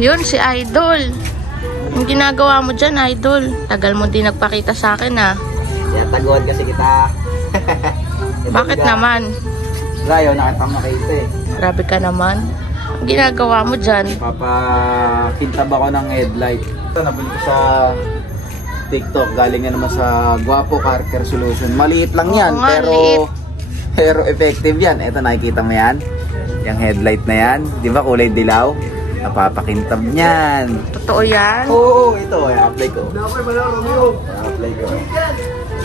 Yun, si Idol. Ang ginagawa mo dyan, Idol? Tagal mo din nagpakita sa akin, ha? Kaya taguan kasi kita. Bakit naman? Rayo, nakita mo kita eh. Grabe ka naman. Ang ginagawa mo dyan? Papakintab ako ng headlight. Ito, nabili ko sa TikTok. Galing nga naman sa Guapo Car Care Solution. Maliit lang yan, nga, pero effective yan. Ito, nakikita mo yan? Yung headlight na yan. Di ba kulay dilaw? Napapakintab niyan. Totoo yan? Oo, ito. I-apply ko. I-apply ko.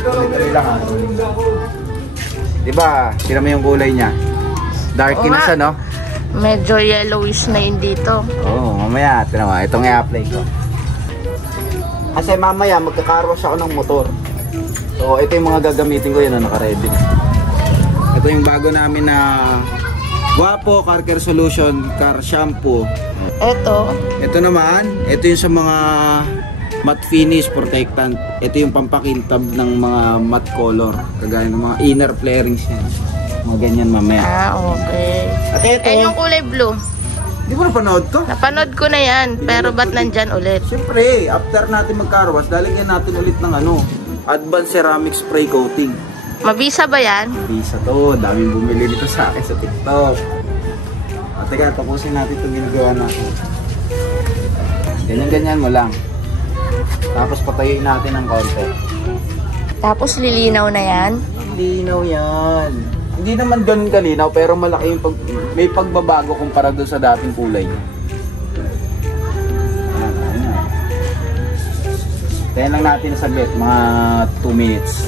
Tuloy lang ha. Diba? Sira mo yung kulay niya. Darky na siya, no? Medyo yellowish na yun dito. Oo, mamaya. Ito naman. Itong i-apply ko. Kasi mamaya magkakarwas ako ng motor. So, ito yung mga gagamitin ko. Yun, naka-ready na. Ito yung bago namin na Guapo Car Care Solution Car Shampoo. Ito naman, ito yung sa mga matte finish protectant. Ito yung pampakintab ng mga matte color. Kagaya ng mga inner flarings yan. Mga ganyan mamaya. Okay. At ito, yung kulay blue. di mo napanood ko? Napanood ko na yan, pero ba't nandyan ulit? Siyempre, after natin magkarwas, lalagyan natin ulit ng advanced ceramic spray coating. Mabisa ba yan? Mabisa to. Daming bumili dito sa akin sa TikTok. At teka, tapusin natin itong ginagawa natin. Ganyan-ganyan mo lang. Tapos patayuin natin ng konti. Tapos lilinaw na yan? Linaw yan. Hindi naman ganun kalinaw, pero malaki yung may pagbabago kumpara doon sa dating kulay niya. Ayan. Kaya lang natin nasabit, mga 2 minutes.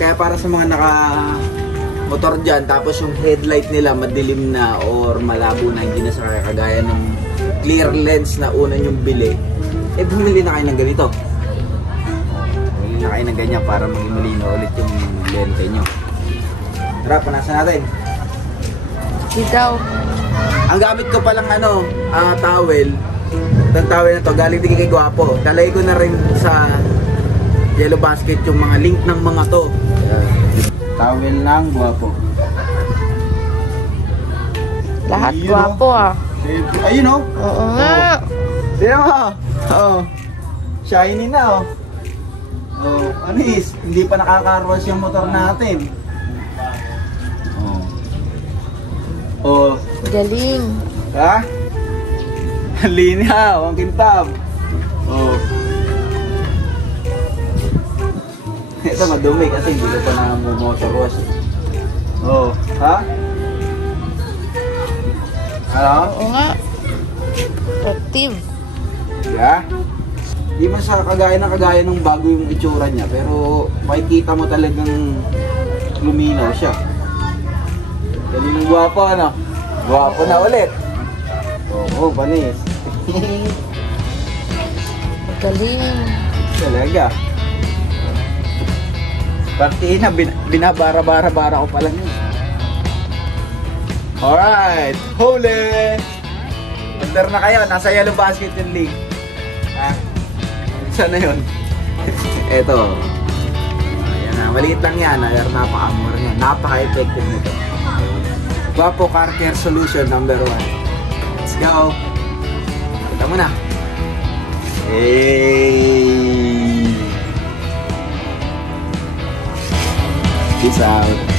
Kaya para sa mga naka-motor dyan, tapos yung headlight nila madilim na or malabo na, hindi na sa kagaya ng clear lens na una yung bili, eh bumili na kayo ng ganito. Bumili na kayo ng ganyan para maging malino ulit yung lente nyo. Tara, panasan natin. Ikaw. Ang gamit ko palang towel. Itong towel na to, galing din kay Guapo. Dalay ko na rin sa Yellow Basket yung mga link ng mga to. Towel ng Guapo. Lahat Guapo Ayun o. Oo nga. Tignan mo. Oo. Shiny na anis. Hindi pa nakakarwas yung motor natin. Galing. Ha? Linaw. Ang kintab. Ito madumi kasi hindi ko pa na-motor wash. Ha? Ano? Oo nga. Active. Yeah. Di man sa kagaya ng bago yung itsura niya, pero makikita mo talagang luminaw siya. Galing Guapo, Guapo na ulit. Oo, panis. Galing. Talaga. Pati na, binabara-bara-bara ko pala yun. Alright, huli! Under na kayo, nasa Yellow Basket yung link. Saan na yun? Eto. Ayan na, maliit lang yan. Napaka-amor yan. Napaka-effective nito. Guapo Car Care Solution number 1. Let's go! Punta mo na. Hey! Peace out.